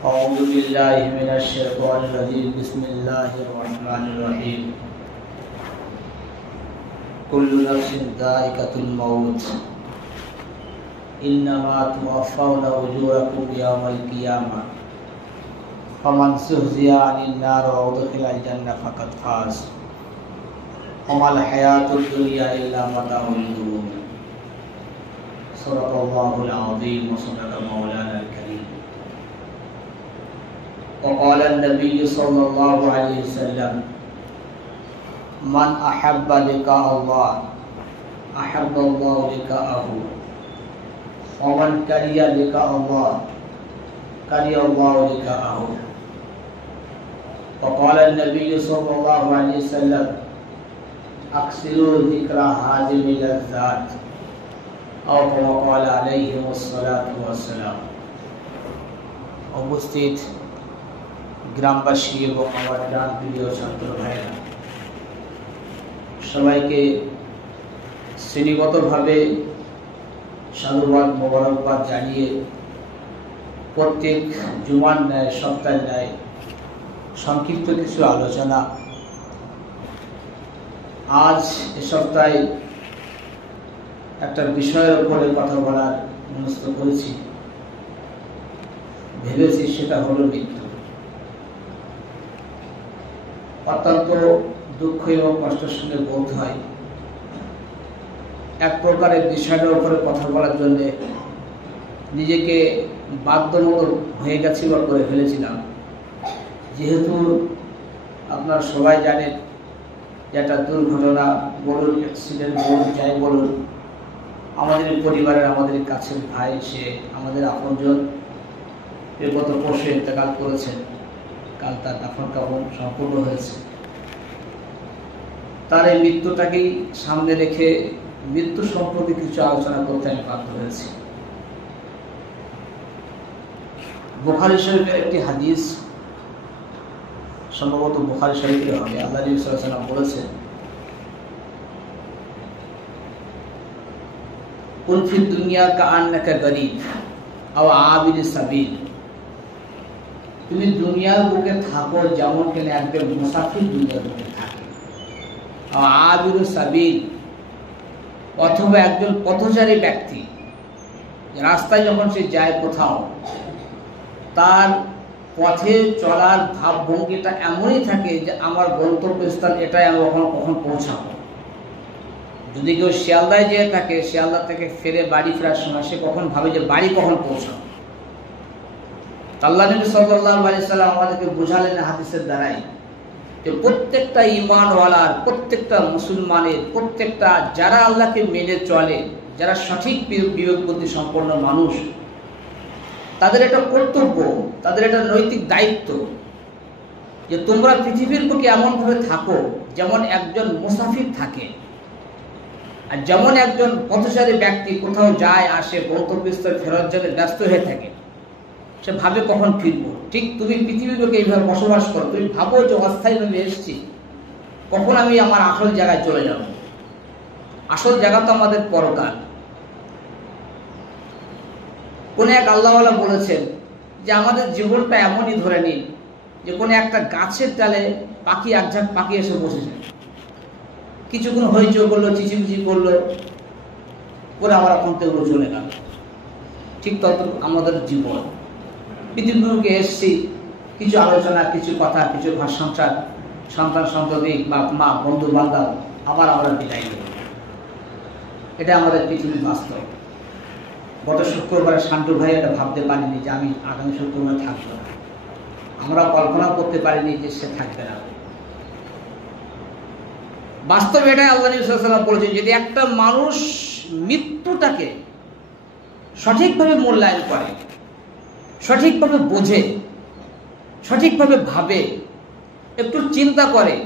أعوذ بالله من الشيطان الرجيم بسم الله الرحمن الرحيم كل نفس ذائقة الموت إنما توفون أجوركم يوم القيامة فمن زحزح عن النار وأدخل الجنة فقد فاز وما الحياة الدنيا إلا متاع الغرور صدق الله العظيم وصدق مولانا الكريم وقال النبي صلى الله عليه وسلم من أحب لقاء الله أحب الله لقاءه ومن كره لقاء الله كره الله لقاءه وقال النبي صلى الله عليه وسلم أكثروا ذكر هذه اللذات أو كما قال عليه الصلاة والسلام। উপস্থিত গ্রামবাসী এবং আমার গ্রাম প্রিয় ছাত্র ভাইরা সবাইকে শ্রেণীগতভাবে সাধুবাদ মোবারকবাদ জানিয়ে প্রত্যেক জুমার ন্যায় সপ্তাহের ন্যায় সংক্ষিপ্ত কিছু আলোচনা আজ এ সপ্তাহে একটা বিষয়ের উপরে কথা বলার মনস্থ করেছি, ভেবেছি সেটা হলো মৃত্যু। অত্যন্ত দুঃখ এবং কষ্টের সঙ্গে বোধ হয় এক প্রকারের বিষয়টার উপরে কথা বলার জন্য নিজেকে বাধ্যমত হয়ে গেছি বা করে ফেলেছিলাম। যেহেতু আপনারা সবাই জানেন যে একটা দুর্ঘটনা বলুন, অ্যাক্সিডেন্ট বলুন, যাই বলুন, আমাদের পরিবারের আমাদের কাছের ভাই, সে আমাদের আপনজন, গত পরশু ইন্তেকাল করেছেন। কাল তার দাফন কাফন সম্পূর্ণ হয়েছে। তার এই মৃত্যুটাকেই সামনে রেখে মৃত্যু সম্পর্কে কিছু আলোচনা করতে আমি বাধ্য হয়েছি। বুখারী শরীফের একটি হাদিস, সম্ভবত বুখারী শরীফের হবে, আল্লাহ নবী সাল্লাল্লাহু আলাইহি ওয়াসাল্লাম বলেছেন, কুন ফিদ দুনিয়া কাআন্নাকা গরীব আও আবির সাবিল। তুমি দুনিয়ার বুকে থাকো যেমন কেন একজন মুসাফির দুনিয়ার বুকে থাকে, আবির সাবিল অথবা একজন পথচারী ব্যক্তি রাস্তায় যখন সে যায় কোথাও, তার পথে চলার ভাবভঙ্গিটা এমনই থাকে যে আমার গন্তব্যস্থান এটাই, আমি কখন পৌঁছাবো। যদি কেউ শিয়ালদায় যেয়ে থাকে, শিয়ালদা থেকে ফিরে বাড়ি ফেরার সময় সে কখন ভাবে যে বাড়ি কখন পৌঁছাবো। আল্লাহ নবী সাল্লাল্লাহু আলাইহি সাল্লাম আমাদেরকে বোঝালেন হাদিসের দ্বারাই যে প্রত্যেকটা ঈমানওয়ালার, প্রত্যেকটা মুসলমানের, প্রত্যেকটা যারা আল্লাহকে মেনে চলে, যারা সঠিক বিবেক বুদ্ধি সম্পন্ন মানুষ, তাদের একটা কর্তব্য, তাদের একটা নৈতিক দায়িত্ব যে তোমরা পৃথিবীর বুকে এমনভাবে থাকো যেমন একজন মুসাফির থাকে, আর যেমন একজন পথচারী ব্যক্তি কোথাও যায় আসে, গন্তব্যস্থলে ফেরার জন্য ব্যস্ত হয়ে থাকে, সে ভাবে কখন ফিরবো। ঠিক তুমি পৃথিবীর বুকে এইভাবে বসবাস করো, তুমি ভাবো যে অস্থায়ীভাবে এসেছি, কখন আমি আমার আসল জায়গায় চলে যাব। আসল জায়গা তো আমাদের পরকাল। কোন এক আল্লাহওয়ালা বলেছেন যে আমাদের জীবনটা এমনই ধরে নিন যে কোনো একটা গাছের ডালে পাখি, এক ঝাঁক পাখি এসে বসেছে, কিছুক্ষণ হইচই করলো, চিচিমিচি করলো, পরে আবার এখন তো চলে গেল। ঠিক তত আমাদের জীবন, পৃথিবীকে এসছি, কিছু আলোচনা, কিছু কথা, কিছু ঘর সংসার, সন্তান সন্ততি, বাপ মা, বন্ধু বান্ধব, আবার আমরা বিদায় নেব। এটা আমাদের পৃথিবীর বাস্তব। গত শুক্রবারে শান্টু ভাই এটা ভাবতে পারিনি যে আমি আগামী শুক্রবার থাকবো না, আমরা কল্পনা করতে পারিনি যে সে থাকবে না। বাস্তবে এটাই আল্লাহ নবী সাল্লাল্লাহু আলাইহি ওয়াসাল্লাম বলেছেন, যদি একটা মানুষ মৃত্যুটাকে সঠিকভাবে মূল্যায়ন করে, সঠিকভাবে বোঝে, সঠিকভাবে ভাবে, একটু চিন্তা করে,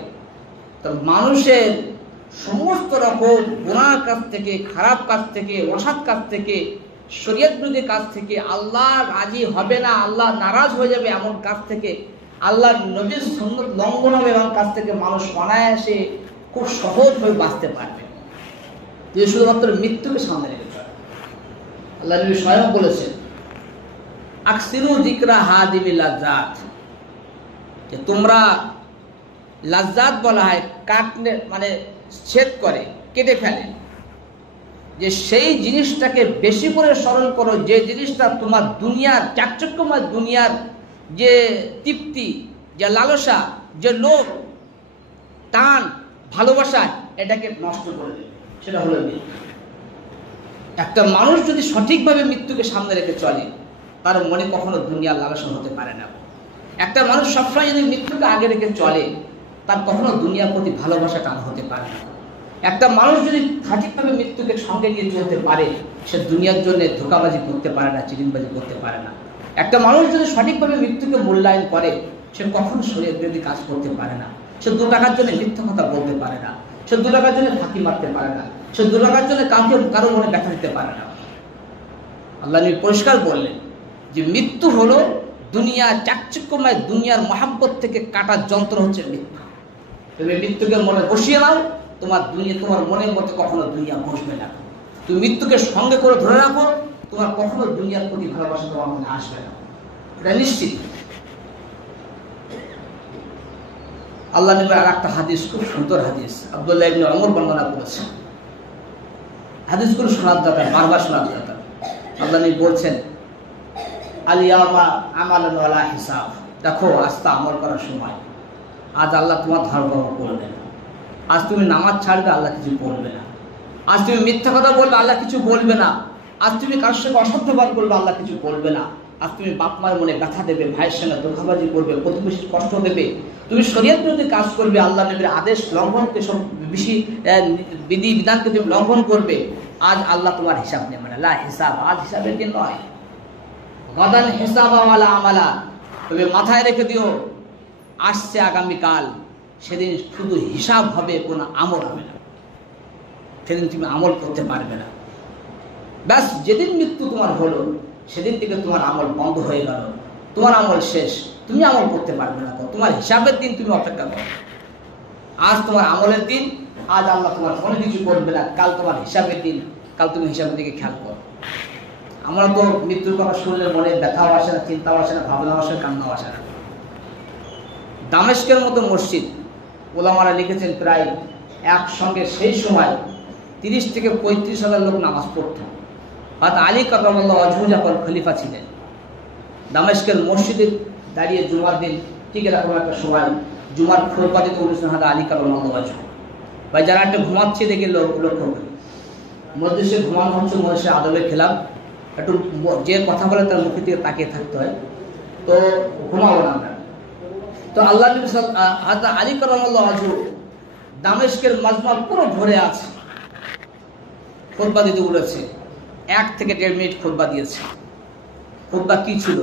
তো মানুষের সমস্ত রকম গুনাহ কাজ থেকে, খারাপ কাজ থেকে, অসৎ কাজ থেকে, শরীয়ত বিরোধী কাজ থেকে, আল্লাহ রাজি হবে না, আল্লাহ নারাজ হয়ে যাবে এমন কাজ থেকে, আল্লাহর নবীর সুন্নাত লঙ্ঘন হবে এমন কাজ থেকে মানুষ অনায়াসে খুব সহজভাবে বাঁচতে পারবে যদি শুধুমাত্র মৃত্যুকে সামনে রেখে চলে। আল্লাহ নবী স্বয়ং বলেছেন আকসিরু যিকরা হাদিমি লাজ্জাত, যে তোমরা লাজ্জাত বলা হয় কাটনে মানে ছেদ করে কেটে ফেলে, যে সেই জিনিসটাকে বেশি করে স্মরণ করো, যে জিনিসটা তোমার দুনিয়ার চাকচক্যময় দুনিয়ার যে তৃপ্তি, যে লালসা, যে লোভ, টান, ভালোবাসা এটাকে নষ্ট করে দেবে, সেটা হলো মৃত্যু। একটা মানুষ যদি সঠিকভাবে মৃত্যুকে সামনে রেখে চলে, তার মনে কখনো দুনিয়ার লালসা হতে পারে না। একটা মানুষ সবসময় যদি মৃত্যুকে আগে রেখে চলে, তার কখনো দুনিয়ার প্রতি ভালোবাসা টান হতে পারে না। একটা মানুষ যদি সঠিকভাবে মৃত্যুকে সঙ্গে নিয়ে চলতে পারে, সে দুনিয়ার জন্য ধোঁকাবাজি করতে পারে না, চিটিংবাজি করতে পারে না। একটা মানুষ যদি সঠিকভাবে মৃত্যুকে মূল্যায়ন করে, সে কখনো শরীর বিরোধী কাজ করতে পারে না। সে 2 টাকার জন্য মিথ্যা কথা বলতে পারে না, সে 2 টাকার জন্য ফাঁকি মারতে পারে না, সে 2 টাকার জন্য কারো মনে ব্যথা দিতে পারে না। আল্লাহ নবী পরিষ্কার বললেন যে মৃত্যু হলো দুনিয়ার চাকচিক্যময় দুনিয়ার মহাব্বত থেকে কাটার যন্ত্র হচ্ছে মৃত্যু। তুমি মৃত্যুকে মনে বসিয়ে নাও, তোমার মনের মধ্যে কখনো দুনিয়া বসবে না। তুমি মৃত্যুকে সঙ্গে করে ধরে রাখো, তোমার কখনো দুনিয়ার প্রতি ভালোবাসা তোমার মনে আসবে না, এটা নিশ্চিত। আল্লাহ নবীর আর একটা হাদিস, খুব সুন্দর হাদিস, আব্দুল্লাহ ইবনে ওমর বর্ণনা করেছেন। হাদিসগুলো শোনার দরকার, বারবার শোনার দরকার। আল্লাহ নবী বলছেন, আল-ইয়াওমা আমালুন ওয়ালা হিসাব, দেখো আজ তো আমল করার সময়। আজ আল্লাহ তোমার ধর্ম করবে না। আজ তুমি নামাজ ছাড়বে, আল্লাহ কিছু বলবে না। আজ তুমি মিথ্যা কথা বলবে, আল্লাহ কিছু বলবে না। আজ তুমি কারোর সঙ্গে অসত্য ব্যবহার করবে, আল্লাহ কিছু বলবে না। আজ তুমি বাপ মায়ের মনে ব্যথা দেবে, ভাইয়ের সঙ্গে ধোঁকাবাজি করবে, প্রতিবেশীর কষ্ট দেবে, তুমি শরীয়ত বিরোধী কাজ করবে, আল্লাহ নবীর আদেশ লঙ্ঘনকে, সব বেশি বিধি বিধানকে তুমি লঙ্ঘন করবে। আজ আল্লাহ তোমার হিসাব নেবে না। লা হিসাব, আজ হিসাবের দিন নয়। গাদান হিসাবা ওয়ালা আমালা, তুমি মাথায় রেখে দিও, আসছে আগামীকাল, সেদিন শুধু হিসাব হবে, কোনো আমল হবে না। সেদিন তুমি আমল করতে পারবে না। ব্যাস, যেদিন মৃত্যু তোমার হলো, সেদিন থেকে তোমার আমল বন্ধ হয়ে গেল, তোমার আমল শেষ, তুমি আমল করতে পারবে না। তোমার হিসাবের দিন তুমি অপেক্ষা করো। আজ তোমার আমলের দিন, আজ আল্লাহ তোমার কোনো কিছু করবে না। কাল তোমার হিসাবের দিন, কাল তুমি হিসাবের দিকে খেয়াল করো। আমরা তো মৃত্যুর কথা শুনলে মনে ব্যথাও আসে না, চিন্তাও আসে না, ভাবনাও আসে না, কান্নাও আসে না। দামেস্কের মতো মসজিদ, ওলামারা লিখেছেন প্রায় একসঙ্গে সেই সময় 30 থেকে 35 হাজার লোক নামাজ পড়ত। হযরত আলী কারামাল্লাহু ওয়াজহু যখন খলিফা ছিলেন, দামেস্কের মসজিদে দাঁড়িয়ে জুমার দিন, ঠিক এরকম একটা সময় জুমার খুতবা দিতে বলেছেন হযরত আলী কারামাল্লাহু ওয়াজহু। ভাই, যারা একটা ঘুমাচ্ছে দেখে লক্ষ্য করি, মজলিসে ঘুমানো হচ্ছে মজলিসের আদবের খেলাফ। একটু যে কথা বলে তার মুখের দিকে তাকিয়ে থাকতে হয়, তো ঘুমাবো না আমরা। তো আল্লাহ নবী হযরত আলী কারামাল্লাহু ওয়াজহু দামেস্কের মাজমা পুরো ভরে আছে, খুতবা দিতে বলেছে। 1 থেকে 1.5 মিনিট খুতবা দিয়েছে। খুতবা কি ছিল?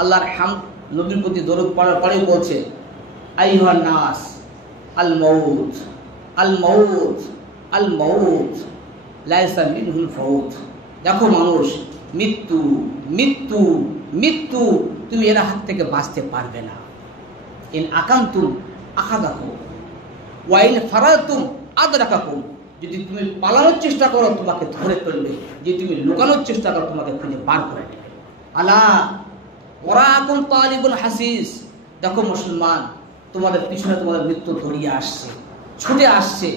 আল্লাহর হামদ, নবীর প্রতি দরুদ পড়ার পরেই বলছে, আইয়ুহান নাস, আল মাউত, আল মাউত, আল মাউত, লাইসা মিনহুল ফাউত। দেখো মানুষ, মৃত্যু, মৃত্যু, মৃত্যু, তুমি এর হাত থেকে বাঁচতে পারবে না। ইন আকান্তুম আখাযাকুম ওয়া ইন ফারাতুম আদরাকাকুম, যদি তুমি পালানোর চেষ্টা করো তোমাকে ধরে ফেলবে, যদি তুমি লুকানোর চেষ্টা করো তোমাকে খুঁজে বার করে দেবে। আলা ওয়ারাকুম তালিবুল হাসিস, দেখো মুসলমান, তোমাদের পিছনে তোমাদের মৃত্যু দড়িয়ে আসছে, ছুটে আসছে,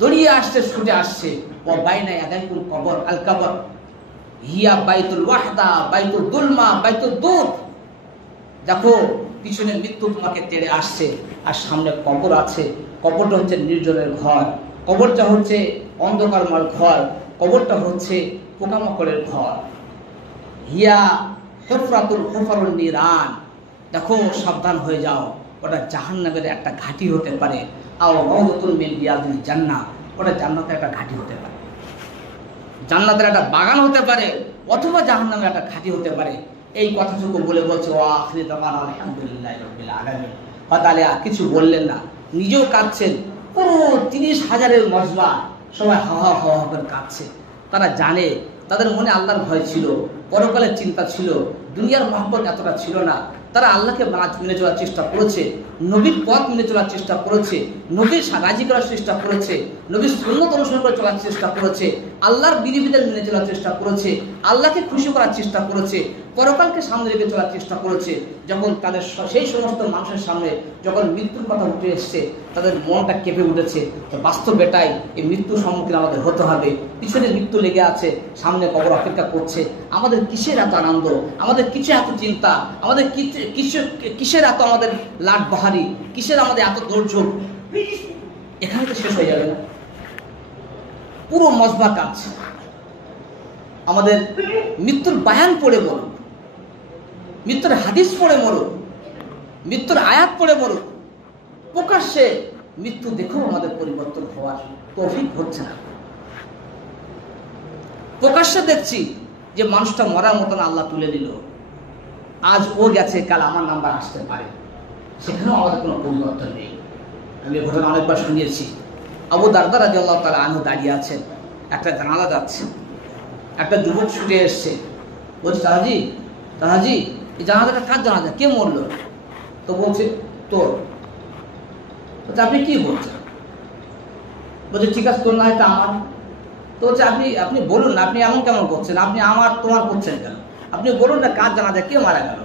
দড়িয়ে আসছে, ছুটে আসছে। ওয়া বাইনা ইয়াদাইকুম কবর, আল কবর হিয়া বাইতুল ওয়াহদা, বাইতুল দুলমা, বাইতুল দুর। দেখো পিছনে মৃত্যু তোমাকে তেড়ে আসছে, আর সামনে কবর আছে। কবরটা হচ্ছে নির্জনের ঘর, কবরটা হচ্ছে অন্ধকারময় ঘর, কবরটা হচ্ছে পোকামাকড়ের ঘর। হিয়া হুফরাতুল হুফারুন নিরান, দেখো সাবধান হয়ে যাও, ওটা জাহান্নামের একটা ঘাঁটি হতে পারে। আও রাউদাতুন মিন রিয়াদিল জান্নাহ, ওটা জান্নাতের একটা ঘাঁটি হতে পারে, জান্নাতের একটা বাগান হতে পারে, অথবা জাহান্নামের একটা ঘাঁটি হতে পারে। এই কথাটুকু বলে বলছে, ওয়া আখিরি দাওয়ানা আলহামদুলিল্লাহি রাব্বিল আলামিন। তাহলে কিছু বললেন না, নিজেও কাঁদছেন। পুরো 30,000-এর মজমা সবাই হাওয়া হাওয়া করে কাঁদছে। তারা জানে, তাদের মনে আল্লাহর ভয় ছিল, পরকালের চিন্তা ছিল, দুনিয়ার মহব্বত এতটা ছিল না। তারা আল্লাহকে মেনে চলার চেষ্টা করেছে, নবীর পথ মেনে চলার চেষ্টা করেছে, নবীর রাজি করার চেষ্টা করেছে, নবীর সুন্নত অনুসরণ করে চলার চেষ্টা করেছে, আল্লাহর বিধিবিধান মেনে চলার চেষ্টা করেছে, আল্লাহকে খুশি করার চেষ্টা করেছে, পরকালকে সামনে রেখে চলার চেষ্টা করেছে। যখন তাদের সেই সমস্ত মানুষের সামনে যখন মৃত্যুর কথা উঠে এসছে, তাদের মনটা কেঁপে উঠেছে। তো বাস্তব এটাই, এই মৃত্যুর সম্মুখীন আমাদের হতে হবে। পিছনে মৃত্যু লেগে আছে, সামনে কবর অপেক্ষা করছে। আমাদের কিসের এত আনন্দ, আমাদের কিসের এত চিন্তা, আমাদের কিসের এত আমাদের লাট বাহারি, কিসের আমাদের এত ধৈর্য? এখানে তো শেষ হয়ে যাবে না। পুরো মজবা কাজ আমাদের মৃত্যুর বায়ান পড়ে মরুক, মৃত্যুর হাদিস পড়ে মরুক, মৃত্যুর আয়াত পড়ে মরুক, প্রকাশ্যে মৃত্যু দেখেও আমাদের পরিবর্তন হওয়ার তৌফিক হচ্ছে না। প্রকাশ্যে দেখছি যে মানুষটা মরার মতন আল্লাহ তুলে দিল, আজ ও গেছে, কাল আমার নাম্বার আসতে পারে, সেখানেও আমাদের কোনো পরিবর্তন নেই। আমি এই ঘটনা অনেকবার শুনিয়েছি। আবু দারদা রাদিয়াল্লাহু তাআলা আনহু দাঁড়িয়ে আছেন, একটা জানাজা যাচ্ছে, একটা যুবক ছুটে এসছে, বলছে তাহাজি তাহাজি এই জানাজাটা কার জানাজা, কে মরলো? তো বলছে তোর। আপনি কি বলছেন? বলছে ঠিক আছে, তোর না এটা আমার। তো বলছে আপনি বলুন না, আপনি এমন কেমন করছেন, আপনি আমার তোমার করছেন কেন? আপনি বলুন না কার জানাজা, কে মারা গেল?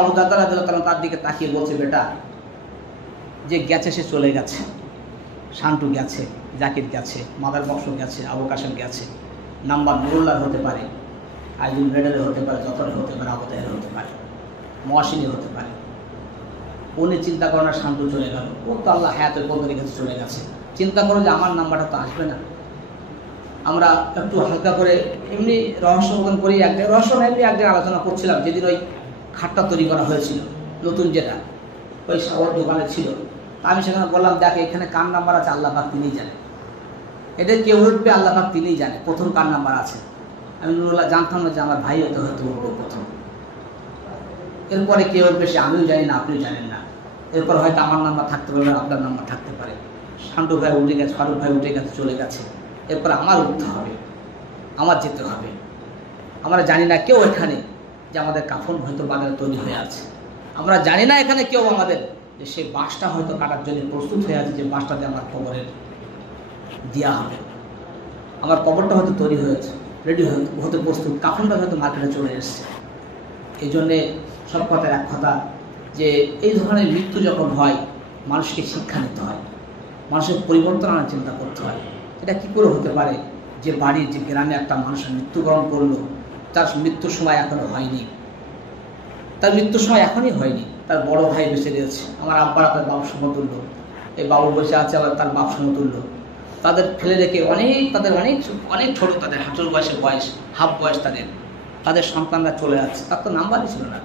আবু দারদা রাদিয়াল্লাহু তাআলা তার দিকে তাকিয়ে বলছে, বেটা, যে গেছে সে চলে গেছে। শান্টু গেছে, জাকির গেছে, মাদার বক্স গেছে, আবু কাশেম গেছে, নাম্বার নুরুল্লাহ হতে পারে, আইজুল মেডেলের হতে পারে, যতনের হতে পারে, আবুদাহের হতে পারে, মহাসিনী হতে পারে। উনি চিন্তা করেন না শান্টু চলে গেল, ও তো আল্লাহ হায়াতের বদলে গেছে, চলে গেছে। চিন্তা করো যে আমার নাম্বারটা তো আসবে না। আমরা একটু হালকা করে এমনি রহস্যবোধন করি, এক জায়গায় আলোচনা করছিলাম, যেদিন ওই খাটটা তৈরি করা হয়েছিল নতুন, যেটা ওই ওর দোকানে ছিল। আমি সেখানে বললাম, দেখ এখানে কার নাম্বার আছে আল্লাহ পাক তিনিই জানে, এটা কেউ উঠবে আল্লাহ পাক তিনিই জানে প্রথম কার নাম্বার আছে। আমি নুরুল্লাহ জানতাম না যে আমার ভাই হতে উঠবে প্রথম, এরপরে কে উঠবে সে আমিও জানি না, আপনিও জানেন না। এরপর হয়তো আমার নাম্বার থাকতে পারে, আপনার নাম্বার থাকতে পারে। শান্টু ভাই উঠে গেছে, ফারুক ভাই উঠে গেছে, চলে গেছে। এরপর আমার উঠতে হবে, আমার যেতে হবে। আমরা জানি না কেউ এখানে যে আমাদের কাফন হয়তো বাজারে তৈরি হয়ে আছে। আমরা জানি না এখানে কেউ আমাদের যে সেই বাঁশটা হয়তো কাটার জন্য প্রস্তুত হয়ে আছে, যে বাঁশটাতে আমার কবরের দেওয়া হবে। আমার কবরটা হয়তো তৈরি হয়েছে, রেডি হতে প্রস্তুত, কাফনটা হয়তো মার্কেটে চলে এসছে। এই জন্যে সব কথার এক কথা, যে এই ধরনের মৃত্যু যখন হয় মানুষকে শিক্ষা নিতে হয়, মানুষের পরিবর্তন আনার চিন্তা করতে হয়। এটা কী করে হতে পারে যে বাড়ির, যে গ্রামে একটা মানুষের মৃত্যুবরণ করলো, তার মৃত্যুর সময় এখনো হয়নি, তার মৃত্যুর সময় এখনই হয়নি, তার বড় ভাই বেঁচে রয়েছে, আমার আব্বারা তার বাপ সমতুল্য, এই বাবু বসে আছে আবার তার বাপ সমতুল্য, তাদের ফেলে রেখে তাদের অনেক ছোট, তাদের হাঁটুর বয়স, হাফ বয়স, তাদের সন্তানরা চলে যাচ্ছে, তার তো নাম্বারই ছিল না।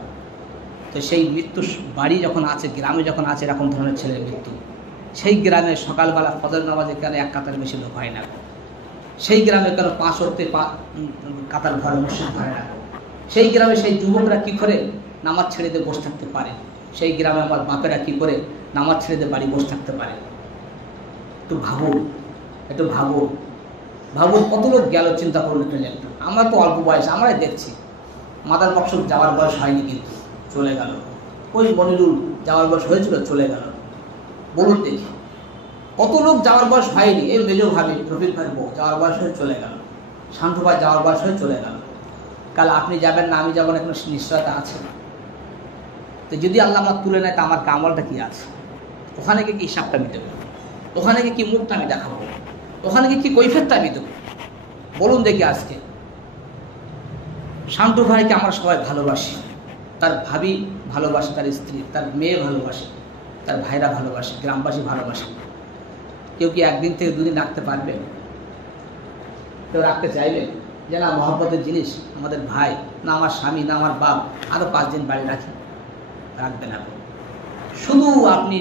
তো সেই মৃত্যু বাড়ি যখন আছে, গ্রামে যখন আছে এরকম ধরনের ছেলের মৃত্যু, সেই গ্রামে সকালবেলা ফজর নামাজে কেন এক কাতার বেশি লোক হয় না? সেই গ্রামে কেন 5 ওয়াক্তে কাতার ঘরে মসজিদ হয় না? সেই গ্রামে সেই যুবকরা কি করে নামাজ ছেড়ে দিয়ে বসে থাকতে পারে? সেই গ্রামে আমার বাপেরা কি করে নামাজ ছেড়ে দিয়ে বাড়ি বসে থাকতে পারে? একটু ভাবুন কত লোক গেল, চিন্তা করলে একটু। আমরা তো অল্প বয়স, আমরাই দেখছি, মাদার মকসুদ যাওয়ার বয়স হয়নি কিন্তু চলে গেল। ওই মনিরুল যাওয়ার বয়স হয়েছিল, চলে গেল। বলুন দেখি কত লোক যাওয়ার বয়স হয়নি। এই মেজো ভাবি, রফিক ভাই বউ যাওয়ার বয়স হয়ে চলে গেল, শান্তু ভাই যাওয়ার বয়স হয়ে চলে গেল। কাল আপনি যাবেন না, আমি যাবো না, কোনো নিশ্চয়তা আছে? তো যদি আল্লাহ আমার তুলে নেয়, তা আমার কামলটা কি আছে? ওখানে গিয়ে কি হিসাবটা আমি দেবো? ওখানে গিয়ে কি মুখটা আমি দেখাবো? ওখানে গিয়ে কি কৈফিয়তটা আমি দেবো? বলুন দেখি। আজকে শান্তু ভাইকে আমরা সবাই ভালোবাসি, তার ভাবি ভালোবাসে, তার স্ত্রী, তার মেয়ে ভালোবাসে, তার ভাইরা ভালোবাসে, গ্রামবাসী ভালোবাসে। কেউ কি একদিন থেকে দুদিন রাখতে পারবে? কেউ রাখতে চাইবে যে না, মহব্বতের জিনিস, আমাদের ভাই, না আমার স্বামী, না আমার বাপ, আরও 5 দিন বাড়ি রাখি? রাখবে না। শুধু আপনি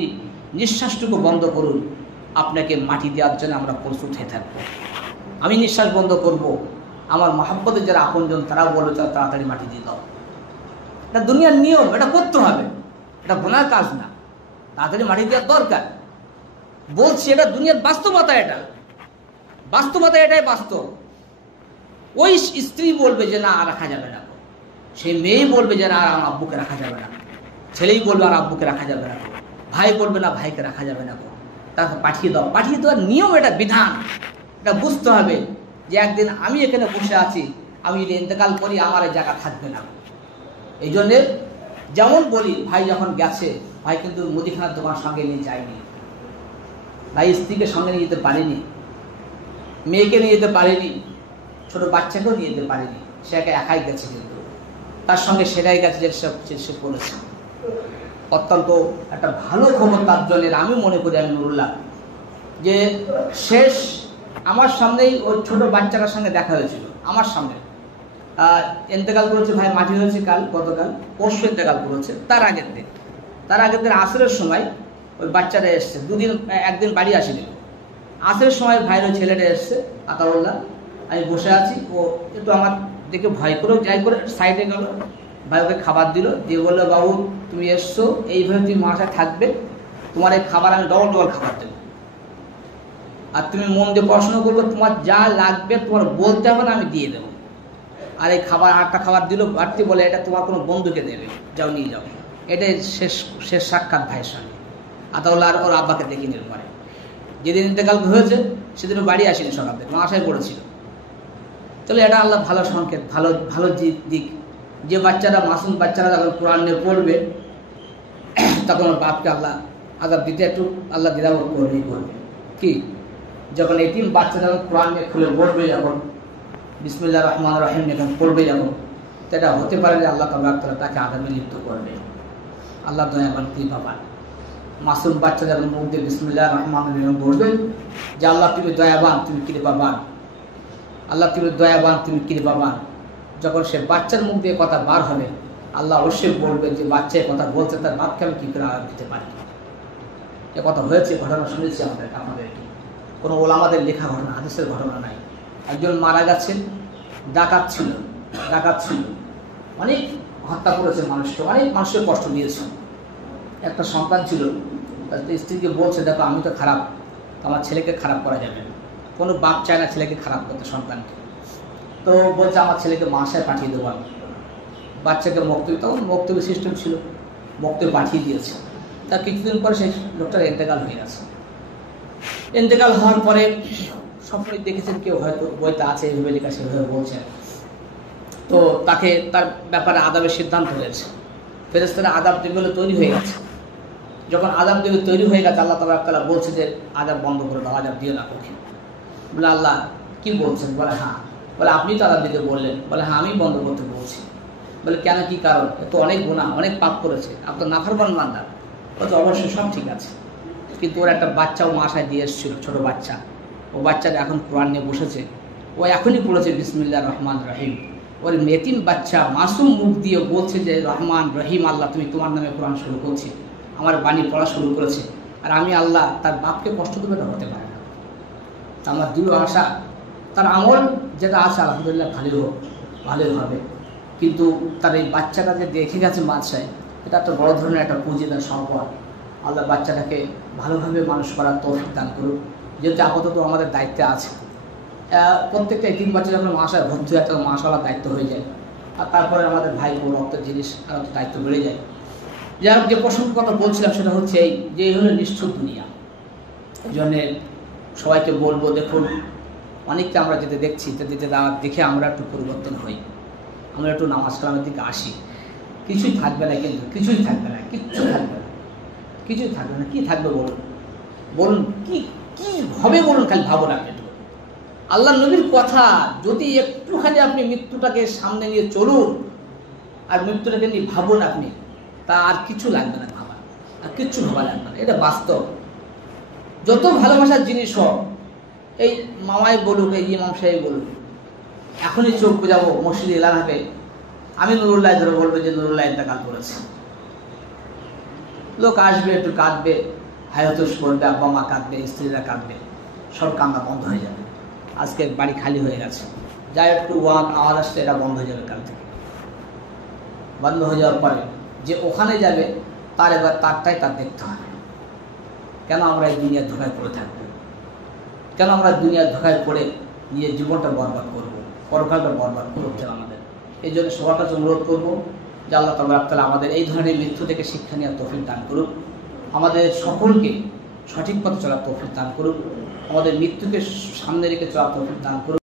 নিঃশ্বাসটুকু বন্ধ করুন, আপনাকে মাটি দেওয়ার জন্য আমরা প্রস্তুত হয়ে থাকবো। আমি নিঃশ্বাস বন্ধ করব, আমার মহব্বতের যারা আপনজন তারাও বলবে তাড়াতাড়ি মাটি দিয়ে দাও। এটা দুনিয়ার নিয়ম, এটা করতে হবে, এটা গুনার কাজ না। তাড়াতাড়ি মাটি দেওয়ার দরকার বলছি, এটা দুনিয়ার বাস্তবতা, এটাই বাস্তব। ওই স্ত্রী বলবে যে না, রাখা যাবে না, সেই মেয়েই বলবে যে না আর আমার আব্বুকে রাখা যাবে না, ছেলেই বলবে আর আব্বুকে রাখা যাবে না, ভাই বলবে না ভাইকে রাখা যাবে না, তাকে পাঠিয়ে দাও। পাঠিয়ে দেওয়ার নিয়ম, এটা বিধান, এটা বুঝতে হবে যে একদিন আমি এখানে বসে আছি, আমি যদি ইন্তেকাল করি আমার এই জায়গা থাকবে না। এই জন্যে যেমন বলি, ভাই যখন গেছে, ভাই কিন্তু মুদিখানার দোকান সঙ্গে নিয়ে যায়নি, ভাই স্ত্রীকে সঙ্গে নিয়ে যেতে পারেনি, মেয়েকে নিয়ে যেতে পারেনি, ছোট বাচ্চাকেও নিয়ে যেতে পারেনি, সে একাই গেছে। কিন্তু তার সঙ্গে সেটাই গেছে যে সে বলেছে। অত্যন্ত একটা ভালো খবর তার জন্য আমি মনে করি, আমি নুরুল্লাহ, যে শেষ আমার সামনেই ওই ছোট বাচ্চাটার সঙ্গে দেখা হয়েছিল, আমার সামনে। ইন্তেকাল করেছে ভাই, মাটি হয়েছে গতকাল পরশু ইন্তেকাল করেছে। তার আগের দিন আসরের সময় ওই বাচ্চাটা এসছে, একদিন বাড়ি আসেনি। আসরের সময় ভাইয়ের ওই ছেলেটা এসছে, আতাউল্লাহ, আমি বসে আছি, ও একটু আমার দেখে ভয় করে যাই করে সাইডে গেল, ভাই ওকে খাবার দিল, দিয়ে বললো বাবু তুমি এসছো, এইভাবে তুমি মাসায় থাকবে, তোমার এই খাবার আমি ডবল খাবার দেবো, আর তুমি মন দিয়ে পড়াশোনা করবে, তোমার যা লাগবে তোমার বলতে হবে না, আমি দিয়ে দেবো। আর এই খাবার আটটা খাবার দিল, বাড়তি বলে এটা তোমার কোনো বন্ধুকে দেবে, যাও নিয়ে যাও। এটাই শেষ সাক্ষাৎ ভাইয়ের সঙ্গে। আতাউল্লাহ আর ওর আব্বাকে দেখিনি পরে। যেদিন ইন্তেকাল হয়েছে সেদিন বাড়ি আসেনি, সকাল থেকে আশায় পড়েছিল। চলো, এটা আল্লাহ ভালো সংকেত, ভালো দিক। যে বাচ্চারা, মাসুম বাচ্চারা যখন কোরআন নিয়ে পড়বে, তখন ওর বাপকে আল্লাহ আযাব দিতে একটু আল্লাহ দ্বিধাবোধ করবেই করবে। কি, যখন এতিম বাচ্চা যখন কোরআন নিয়ে খুলে পড়বে, যখন বিসমিল্লাহির রহমানির রহিম যখন পড়বে, যখন এটা হতে পারে যে আল্লাহ তাআলা তাকে আযাবে লিপ্ত করবে। আল্লাহ দয়াবান, কৃপাবান। মাসুম বাচ্চা যখন মুখ দিয়ে বিসমিল্লাহির রহমানির রহিম পড়বে, যে আল্লাহ তুমি দয়াবান, তুমি কৃপাবান, আল্লাহ তুমি দয়াবান, তুমি কৃপাবান, যখন সে বাচ্চার মুখ দিয়ে কথা বার হবে, আল্লাহ অবশ্যই বলবে যে বাচ্চা কথা বলছে, তার বাপকে আমি কী করে আঘাত দিতে পারি। এ কথা হয়েছে, ঘটনা শুনেছি আমাদের কোনো ওলামাদের লেখা ঘটনা, হাদিসের ঘটনা নাই। একজন মারা গেছে, ডাকাত ছিল, অনেক হত্যা করেছে মানুষকে, অনেক মানুষের কষ্ট দিয়েছে। একটা সন্তান ছিল, তার স্ত্রীকে বলছে দেখো আমি তো খারাপ, আমার ছেলেকে খারাপ করা যাবে না। কোনো বাপ চায় না ছেলেকে খারাপ করতে, সন্তানকে। তো বলছে আমার ছেলেকে মাসায় পাঠিয়ে দেবো আমি। বাচ্চাকে মক্তব্য, তখন মক্তব্য সিস্টেম ছিল, মক্তব্য পাঠিয়ে দিয়েছে। তার কিছুদিন পরে সেই লোকটার ইন্তেকাল হয়ে গেছে। ইন্তেকাল হওয়ার পরে স্বপ্নে দেখেছেন কেউ, হয়তো বইতে আছে এইভাবে লেখা, সেভাবে বলছে। তো তাকে তার ব্যাপারে আযাবের সিদ্ধান্ত হয়েছে। ফেরেশতারা আযাব যেগুলো তৈরি হয়ে গেছে, যখন আযাব যেগুলো তৈরি হয়ে গেছে, আল্লাহ তাআলা বলছে যে আযাব বন্ধ করে দাও, আযাব দিও না ওকে। বলে আল্লাহ কি বলছেন? বলে হ্যাঁ। বলে আপনি তো আযাব দিতে বললেন। বলে হ্যাঁ, আমি বন্ধ করতে বলছি। বলে কেন, কি কারণ? তো অনেক গুনাহ, অনেক পাপ করেছে, আপনার নাফরমান বান্দা। বলছে অবশ্যই সব ঠিক আছে, কিন্তু ওর একটা বাচ্চা ও আশায় দিয়ে এসেছিল, ছোটো বাচ্চা। ও বাচ্চাটা এখন কোরআন নিয়ে বসেছে, ও এখনই পড়েছে বিসমিল্লাহির রহমানির রহিম। ওর মেতিম বাচ্চা মাসুম মুখ দিয়ে বলছে যে রহমান রহিম, আল্লাহ তুমি তোমার নামে কোরআন শুরু করছি, আমার বাণী পড়া শুরু করেছে, আর আমি আল্লাহ তার বাপকে কষ্ট দেবে না, হতে পারে না। আমার দৃঢ় আশা তার আমল যেটা আছে আলহামদুলিল্লাহ ভালোই হবে, কিন্তু তার এই বাচ্চাটা যে দেখে গেছে মাদ্রাসায়, এটা একটা বড় ধরনের একটা পুঁজি, তার সম্পদ। আল্লাহ বাচ্চাটাকে ভালোভাবে মানুষ করার তৌফিক দান করুক, যেহেতু আপাতত আমাদের দায়িত্বে আছে। প্রত্যেকটা এই 3 বছর যখন মাসায় ভর্তি হয়, তখন মাশাআল্লাহ দায়িত্ব হয়ে যায়, আর তারপরে আমাদের ভাই বোন রক্তের জিনিস, আর দায়িত্ব বেড়ে যায়। যার যে প্রসঙ্গের কথা বলছিলাম সেটা হচ্ছে এই যে হলো নিষ্ঠুর দুনিয়া। এই জন্যে সবাইকে বলবো, দেখুন অনেককে আমরা যেতে দেখছি, দেখে আমরা একটু পরিবর্তন হই, আমরা একটু নামাজ কালামের দিকে আসি। কিছুই থাকবে না, কিন্তু কিছুই থাকবে না, কিচ্ছু থাকবে না, কিছুই থাকবে না। কি থাকবে বলুন কি হবে বলুন, খালি ভাবো না একটু। আল্লাহ নবীর কথা, যদি একটুখানি আপনি মৃত্যুটাকে সামনে নিয়ে চলুন আর মৃত্যুটাকে নিয়ে ভাবুন আপনি, তা আর কিছু লাগবে না ভাবা, আর কিচ্ছু ভাবা লাগবে না। এটা বাস্তব। যত ভালোবাসার জিনিস হোক, এই মামাই বলুক, এই ইমাম সাহেব বলুক, এখনই চোখ বুঝাবো মসজিদে এলান হবে, আমি নুরুল্লাহ ধরে বলবো যে নুরুল্লাহ ইন্তেকাল করেছে। লোক আসবে, একটু কাঁদবে, হায়তোষ করবে, আব্বা মা কাঁদবে, স্ত্রীরা কাঁদবে, সব কান্না বন্ধ হয়ে যাবে। আজকে বাড়ি খালি হয়ে গেছে, যাই একটু আওয়াজ আসলে এটা বন্ধ হয়ে যাবে কাল থেকে। বন্ধ হয়ে যাওয়ার পরে যে ওখানে যাবে, তার এবার তারটাই তার দেখতে হবে। কেন আমরা এই দুনিয়ার ধোঁকায় পড়ে থাকবো? কেন আমরা দুনিয়ার ধোঁকায় পড়ে নিজের জীবনটা বরবাদ করবো, পরকালটা বরবাদ করতে আমাদের? এই জন্য সবার কাছে অনুরোধ করবো যে আল্লাহ তাআলা আমাদের এই ধরনের মৃত্যু থেকে শিক্ষা নেওয়ার তৌফিক দান করুক, আমাদের সকলকে সঠিক পথে চলার তৌফিক দান করুক, আমাদের মৃত্যুকে সামনে রেখে চলার তৌফিক দান করুক।